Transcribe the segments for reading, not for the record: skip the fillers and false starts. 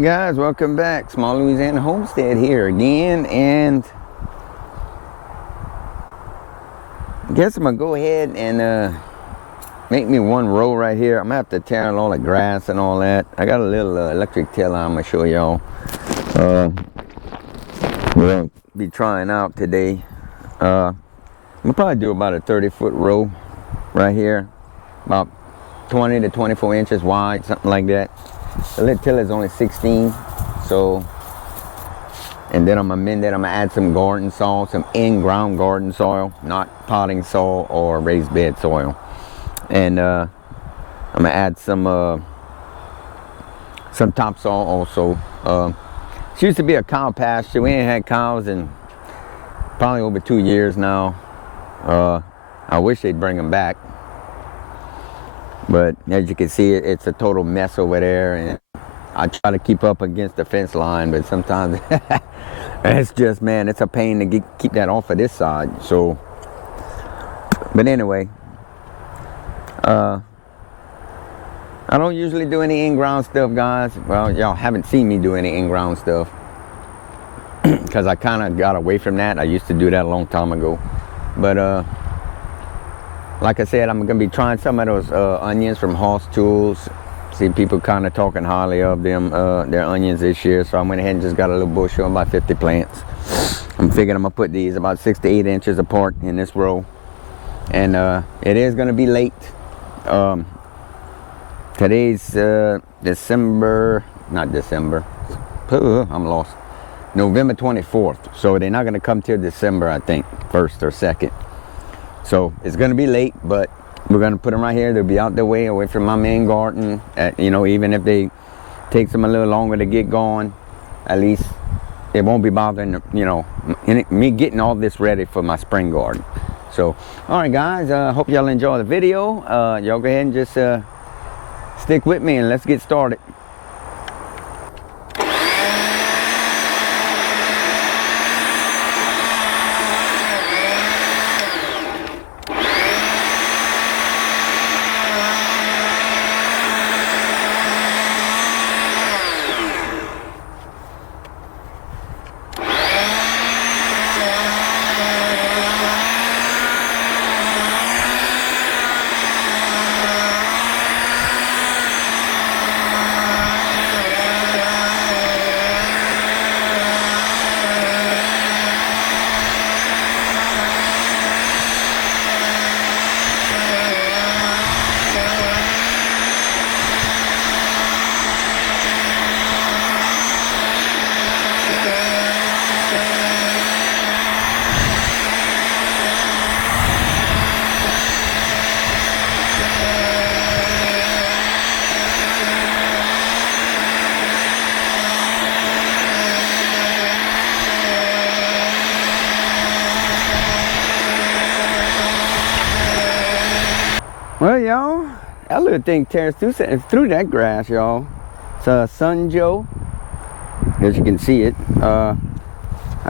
Well guys, welcome back. Small Louisiana Homestead here again, and I guess I'm gonna go ahead and make me one row right here. I'm gonna have to tear out all the grass and all that. I got a little electric tiller I'm gonna show y'all. We're gonna be trying out today. I'm gonna probably do about a 30-foot row right here, about 20 to 24 inches wide, something like that. The little tiller is only 16, so, and then I'm gonna amend it. I'm gonna add some garden soil, some in-ground garden soil, not potting soil or raised bed soil. And I'm gonna add some topsoil also. It used to be a cow pasture. We ain't had cows in probably over 2 years now. I wish they'd bring them back. But as you can see, it's a total mess over there, and I try to keep up against the fence line, but sometimes it's just, man, it's a pain to keep that off of this side. So, but anyway, I don't usually do any in-ground stuff, guys. Well, y'all haven't seen me do any in-ground stuff because I kind of got away from that. I used to do that a long time ago, but like I said, I'm gonna be trying some of those onions from Hoss Tools. See people kind of talking highly of them, their onions this year. So I went ahead and just got a little bushel, about 50 plants. I'm figuring I'm gonna put these about 6 to 8 inches apart in this row. And it is gonna be late. Today's November 24th. So they're not gonna come till December, I think, 1st or 2nd. So it's gonna be late, but we're gonna put them right here. They'll be out the way, away from my main garden. You know, even if they takes them a little longer to get going, at least it won't be bothering, you know, me getting all this ready for my spring garden. So, all right, guys. Hope y'all enjoy the video. Y'all go ahead and just stick with me, and let's get started. Well, y'all, that little thing tears through that grass, y'all. It's a Sunjoe, as you can see it. I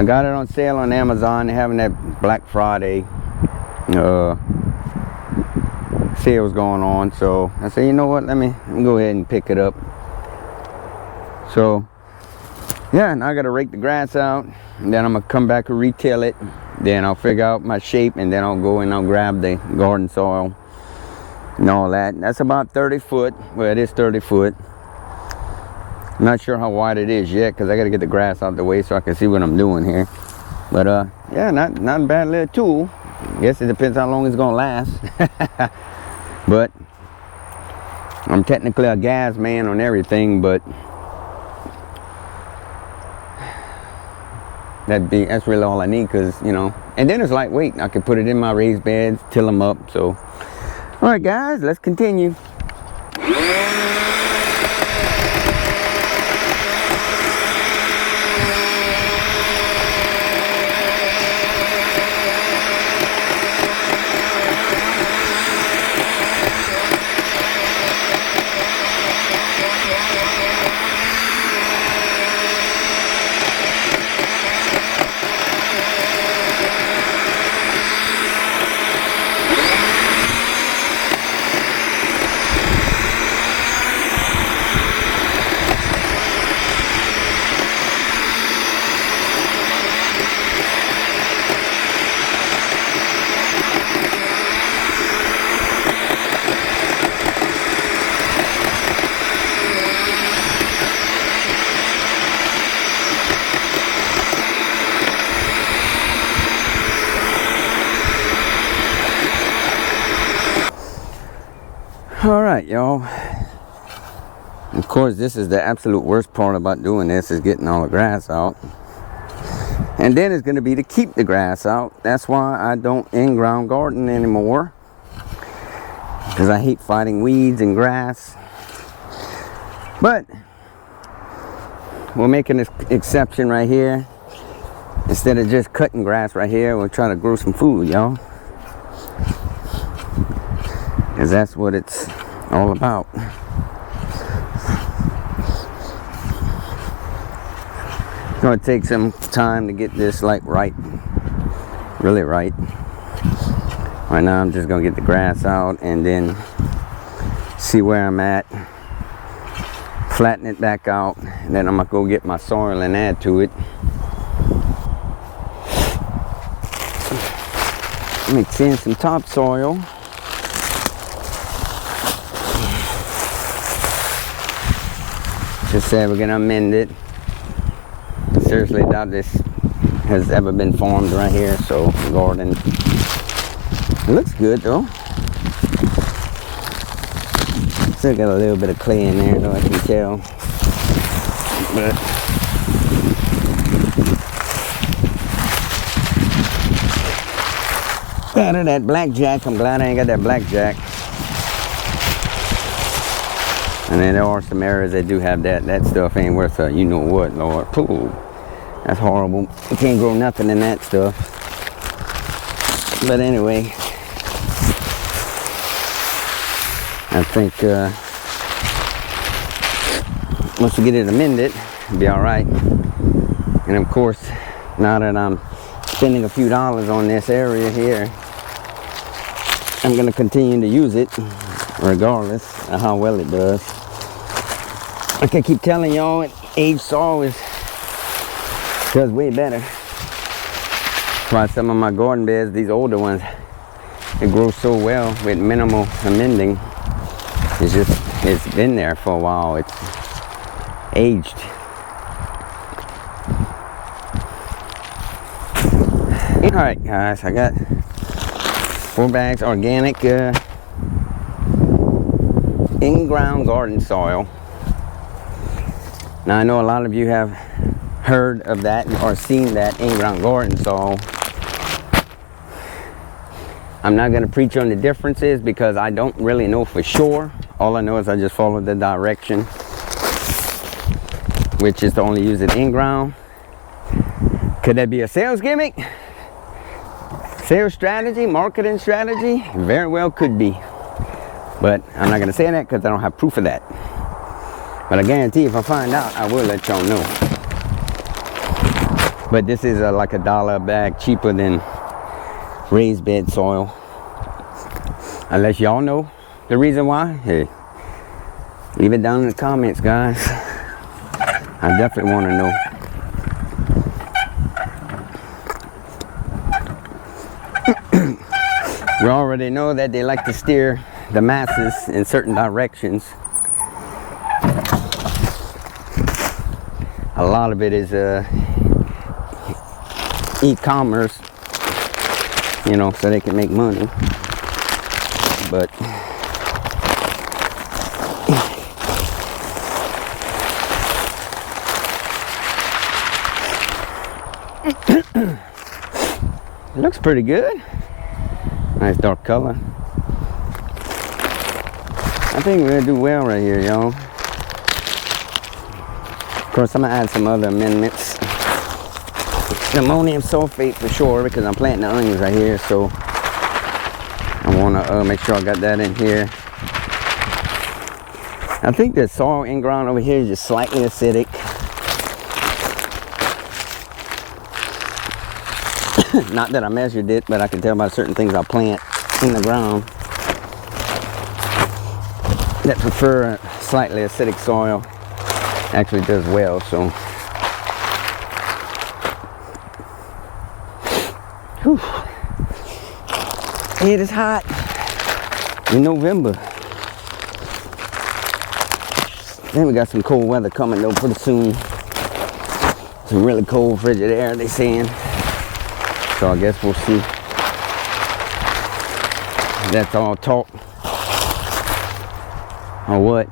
got it on sale on Amazon. They're having that Black Friday sales going on. So I said, you know what, let me go ahead and pick it up. So, yeah, now I got to rake the grass out. And then I'm going to come back and retail it. Then I'll figure out my shape, and then I'll go and I'll grab the garden soil and all that. That's about 30 foot. Well, it is 30 foot. I'm not sure how wide it is yet because I got to get the grass out the way so I can see what I'm doing here. But yeah, not a bad little tool. I guess it depends how long it's gonna last. But I'm technically a gas man on everything, but that's really all I need, because, you know, and then it's lightweight. I can put it in my raised beds, till them up. So all right, guys, let's continue. All right, y'all. Of course, this is the absolute worst part about doing this, is getting all the grass out. And then it's going to be to keep the grass out. That's why I don't in-ground garden anymore, because I hate fighting weeds and grass. But we'll make an exception right here. Instead of just cutting grass right here, we'll try to grow some food, y'all, because that's what it's all about. It's going to take some time to get this like right, really right. Right now I'm just going to get the grass out and then see where I'm at, flatten it back out, and then I'm going to go get my soil and add to it. Mix in some topsoil. Just said we're going to amend it. Seriously doubt this has ever been formed right here, so garden. It looks good though. Still got a little bit of clay in there though, I can tell. But out of that blackjack, I'm glad I ain't got that blackjack. And then there are some areas that do have that. That stuff ain't worth a you know what, Lord. Ooh. That's horrible. You can't grow nothing in that stuff. But anyway, I think once we get it amended, it'll be all right. And of course, now that I'm spending a few dollars on this area here, I'm going to continue to use it regardless of how well it does. I can keep telling y'all, aged soil does way better. That's why some of my garden beds, these older ones, it grows so well with minimal amending. It's been there for a while. It's aged. All right, guys, I got 4 bags organic in-ground garden soil. Now I know a lot of you have heard of that or seen that in-ground garden soil. I'm not going to preach on the differences because I don't really know for sure. All I know is I just follow the direction, which is to only use it in-ground. Could that be a sales gimmick? Sales strategy, marketing strategy? Very well could be. But I'm not going to say that because I don't have proof of that. But I guarantee if I find out, I will let y'all know. But this is like $1 a bag cheaper than raised bed soil. Unless y'all know the reason why, hey, leave it down in the comments, guys. I definitely want to know. We already know that they like to steer the masses in certain directions. A lot of it is e-commerce, you know, so they can make money. But it looks pretty good. Nice dark color. I think we're gonna do well right here, y'all. Of course, I'm gonna add some other amendments. Ammonium sulfate for sure, because I'm planting the onions right here, so I wanna make sure I got that in here. I think the soil in ground over here is just slightly acidic. Not that I measured it, but I can tell by certain things I plant in the ground that prefer slightly acidic soil. Actually does well, so. Whew. It is hot in November. Then we got some cold weather coming though pretty soon. Some really cold frigid air they saying. So I guess we'll see. That's all talk. or what.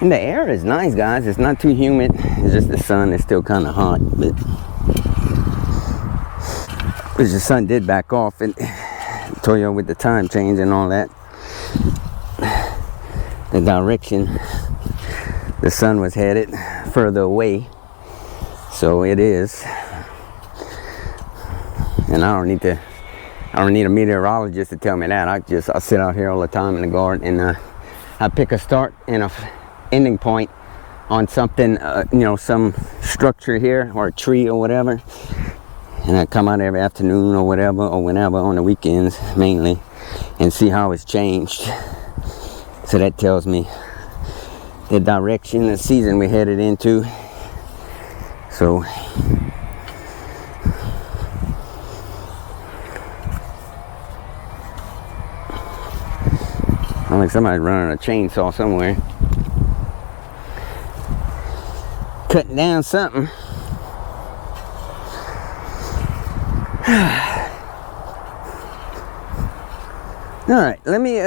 And the air is nice, guys. It's not too humid. It's just the sun is still kind of hot, but which the sun did back off. And told you with the time change and all that, the direction the sun was headed further away. So it is. And I don't need a meteorologist to tell me that. I sit out here all the time in the garden, and I pick a start and a ending point on something, you know, some structure here or a tree or whatever, and I come out every afternoon or whatever, or whenever, on the weekends mainly, and see how it's changed. So that tells me the direction, the season we're headed into. So I'm like somebody's running a chainsaw somewhere, cutting down something. All right, let me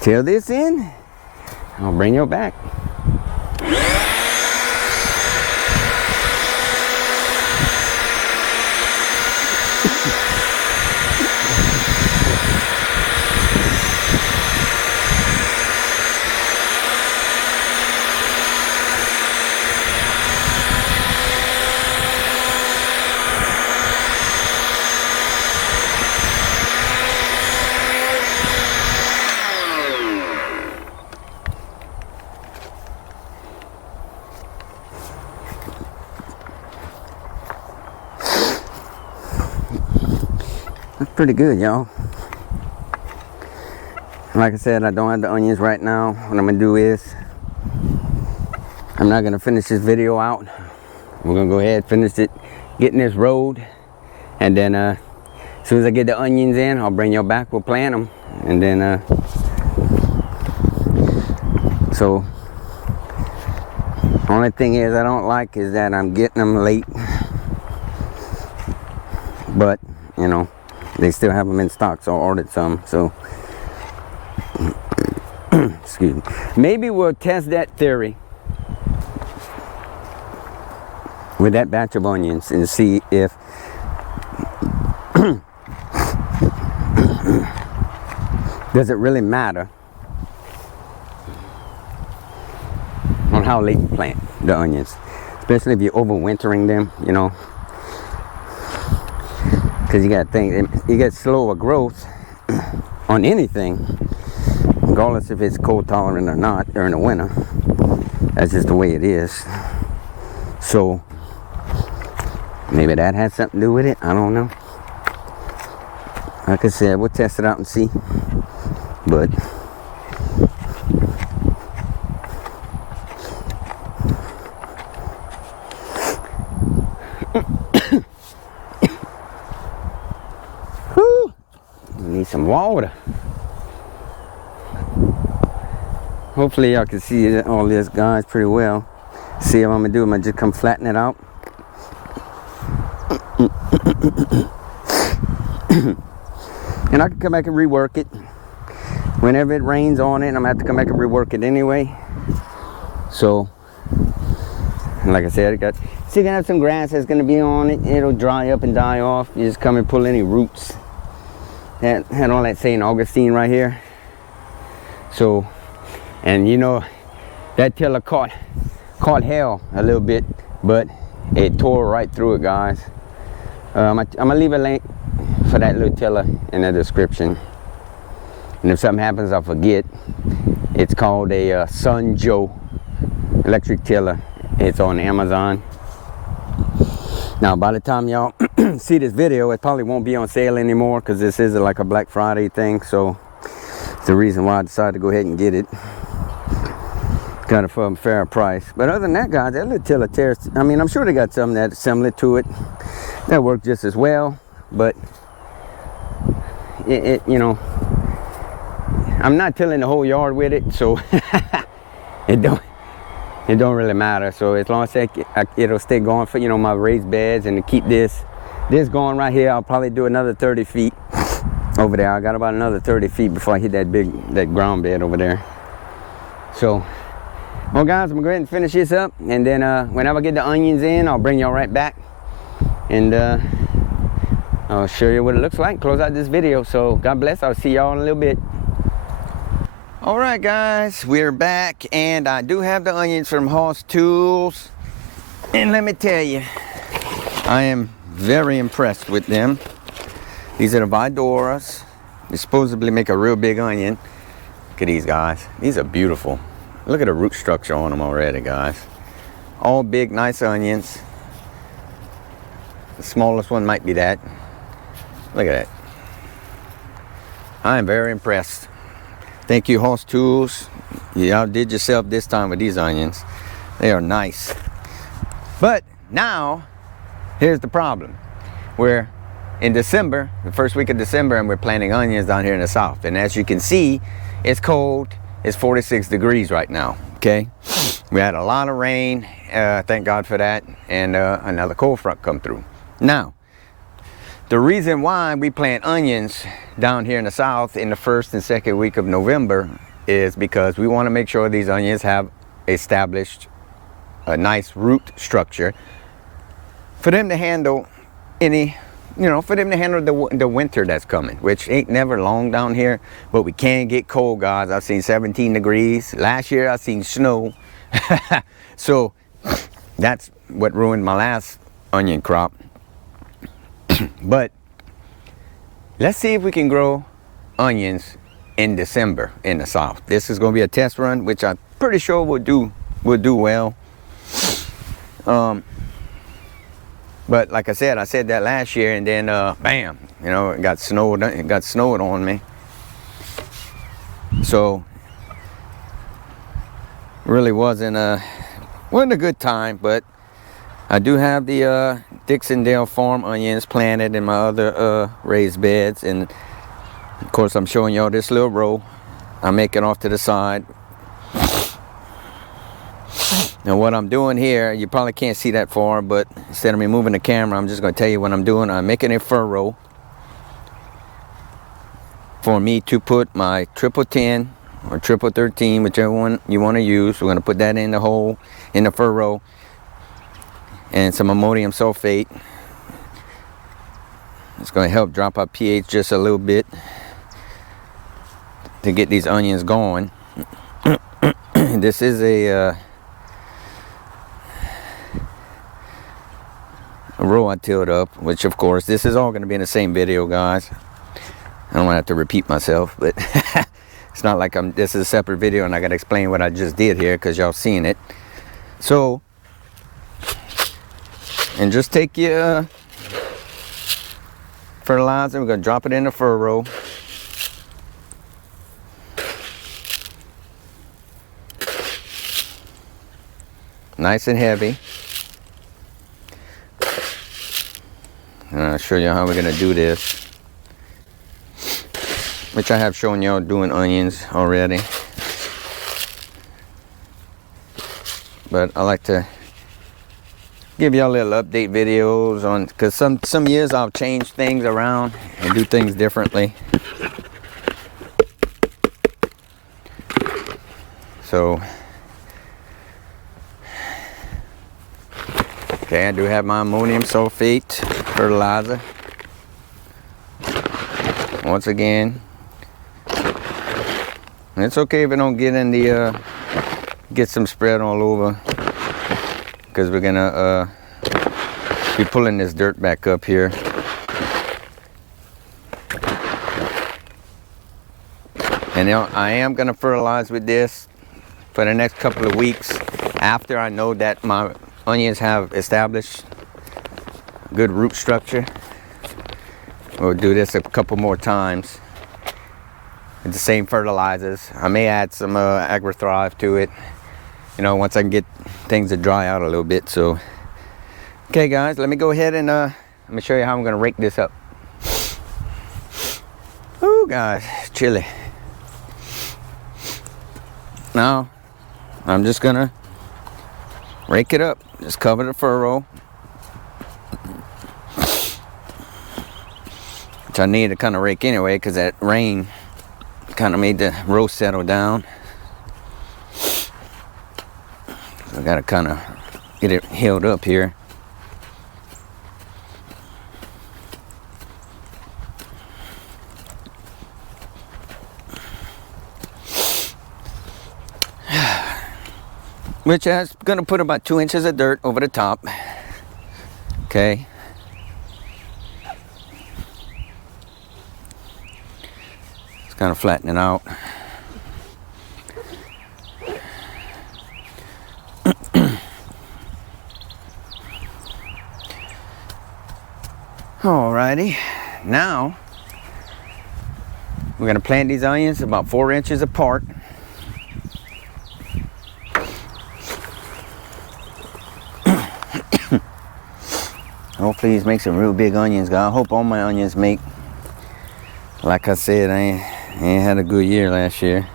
till this in. I'll bring you back. That's pretty good, y'all. Like I said, I don't have the onions right now. What I'm gonna do is, I'm not gonna finish this video out. We're gonna go ahead and finish it, getting this road, and then as soon as I get the onions in, I'll bring y'all back. We'll plant them, and then so only thing is I don't like is that I'm getting them late, but you know, they still have them in stock, so I ordered some. So excuse me. Maybe we'll test that theory with that batch of onions and see if does it really matter on how late you plant the onions, especially if you're overwintering them, you know. Because you got to think, you get slower growth on anything, regardless if it's cold tolerant or not during the winter. That's just the way it is. So maybe that has something to do with it. I don't know. Like I said, we'll test it out and see. But need some water. Hopefully y'all can see all this, guys, pretty well. See what I'm gonna do. I'm gonna just come flatten it out. And I can come back and rework it. Whenever it rains on it, I'm gonna have to come back and rework it anyway. So, like I said, still gonna have some grass that's gonna be on it. It'll dry up and die off. You just come and pull any roots that had all that St. Augustine right here. So, and you know, that tiller caught hell a little bit, but it tore right through it, guys. I'm gonna leave a link for that little tiller in the description. And if something happens, I forget. It's called a Sun Joe electric tiller. It's on Amazon. Now, by the time y'all see this video, it probably won't be on sale anymore, because this is like a Black Friday thing. So it's the reason why I decided to go ahead and get it. Got it for a fair price. But other than that, guys, that little tiller tears. I mean, I'm sure they got something that's similar to it that work just as well. But it you know, I'm not tilling the whole yard with it, so it don't really matter. So as long as it'll stay going for, you know, my raised beds, and to keep this this going right here, I'll probably do another 30 feet over there. I got about another 30 feet before I hit that ground bed over there. So, well guys, I'm gonna go ahead and finish this up, and then whenever I get the onions in, I'll bring y'all right back, and I'll show you what it looks like, close out this video. So God bless, I'll see y'all in a little bit. All right guys, we're back, and I do have the onions from Hoss Tools, and let me tell you, I am very impressed with them. These are the Vidoras. They supposedly make a real big onion. Look at these guys, these are beautiful. Look at the root structure on them already, guys. All big, nice onions. The smallest one might be that. Look at that. I am very impressed. Thank you, Hoss Tools. You outdid yourself this time with these onions. They are nice. But now, here's the problem. We're in December, the first week of December, and we're planting onions down here in the south. And as you can see, it's cold. It's 46 degrees right now, okay? We had a lot of rain, thank God for that, and another cold front come through. Now, the reason why we plant onions down here in the south in the first and second week of November is because we want to make sure these onions have established a nice root structure for them to handle any, for them to handle the winter that's coming, which ain't never long down here, but we can get cold, guys. I've seen 17 degrees. Last year I've seen snow. So that's what ruined my last onion crop. But let's see if we can grow onions in December in the south. This is going to be a test run, which I'm pretty sure will do well. But like I said that last year, and then bam, it got snowed on me. So really wasn't a good time. But I do have the Dixondale Farm onions planted in my other raised beds, and of course I'm showing y'all this little row I'm making off to the side. And what I'm doing here, you probably can't see that far, but instead of me moving the camera, I'm just going to tell you what I'm doing. I'm making a furrow for me to put my triple 10 or triple 13, whichever one you want to use. We're going to put that in the hole, in the furrow, and some ammonium sulfate. It's going to help drop our pH just a little bit to get these onions going. This is a row I tilled up, which of course this is all going to be in the same video, guys. I don't want to have to repeat myself, but it's not like this is a separate video and I got to explain what I just did here, because y'all seen it. So, and just take your fertilizer, we're going to drop it in the furrow. Nice and heavy. And I'll show you how we're gonna do this, which I have shown y'all doing onions already. But I like to give y'all little update videos on, because some years I'll change things around and do things differently. So, okay, I do have my ammonium sulfate fertilizer. Once again, and it's okay if it don't get in the get some spread all over, because we're gonna be pulling this dirt back up here. And I am gonna fertilize with this for the next couple of weeks after I know that my onions have established good root structure. We'll do this a couple more times with the same fertilizers. I may add some Agri-Thrive to it, once I can get things to dry out a little bit. So, okay guys, let me go ahead and let me show you how I'm gonna rake this up. Ooh guys, it's chilly. Now, I'm just gonna rake it up. Just cover the furrow. which I need to kind of rake anyway because that rain kind of made the row settle down. So I got to kind of get it healed up here. Which I'm going to put about 2 inches of dirt over the top. Okay. It's kind of flattening out. Alrighty. Now, we're going to plant these onions about 4 inches apart. Hopefully these make some real big onions, guys. I hope all my onions make. Like I said, I ain't had a good year last year.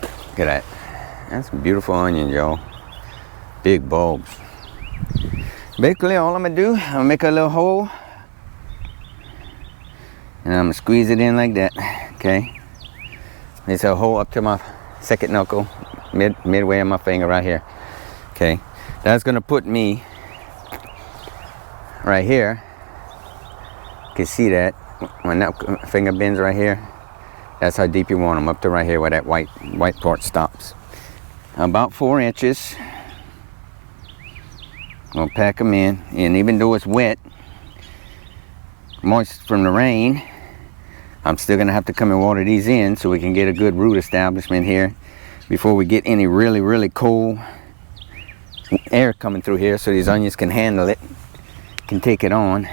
Look at that. That's some beautiful onions, y'all. Big bulbs. Basically, all I'm gonna do, I'm gonna make a little hole. And I'm gonna squeeze it in like that, okay? It's a hole up to my second knuckle, midway of my finger right here. Okay, that's gonna put me right here. You can see that when that finger bends right here. That's how deep you want them, up to right here where that white part stops. About 4 inches. I'll pack them in, and even though it's wet, moist from the rain, I'm still gonna have to come and water these in so we can get a good root establishment here before we get any really cold air coming through here, so these onions can handle it, can take it on.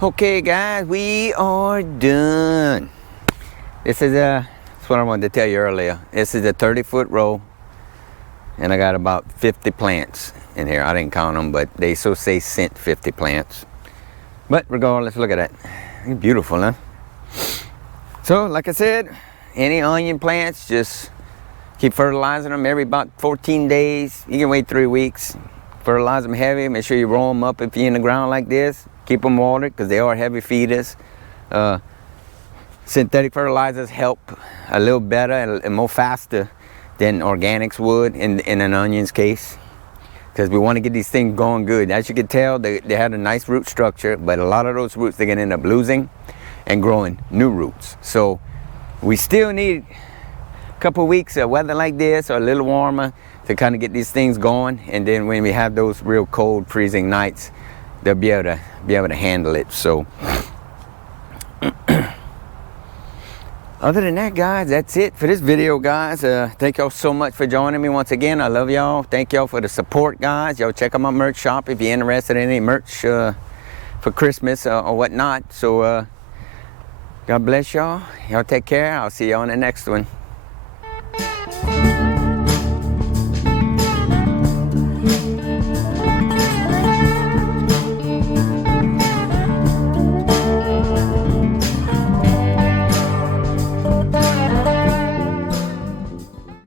Okay guys, we are done. This is that's what I wanted to tell you earlier. This is a 30-foot row, and I got about 50 plants in here. I didn't count them, but they so say sent 50 plants. But regardless, look at that. It's beautiful, huh? So, like I said, any onion plants, just keep fertilizing them every about 14 days. You can wait 3 weeks. Fertilize them heavy. Make sure you roll them up if you're in the ground like this. Keep them watered because they are heavy feeders. Synthetic fertilizers help a little better and more faster than organics would in an onion's case, because we want to get these things going good. As you can tell, they had a nice root structure, but a lot of those roots they're going to end up losing and growing new roots. So we still need couple weeks of weather like this, or a little warmer, to kind of get these things going. And then when we have those real cold, freezing nights, they'll be able to handle it. So other than that, guys, that's it for this video, guys. Thank y'all so much for joining me once again. I love y'all. Thank y'all for the support, guys. Y'all check out my merch shop if you're interested in any merch for Christmas or whatnot. So God bless y'all. Y'all take care. I'll see y'all on the next one.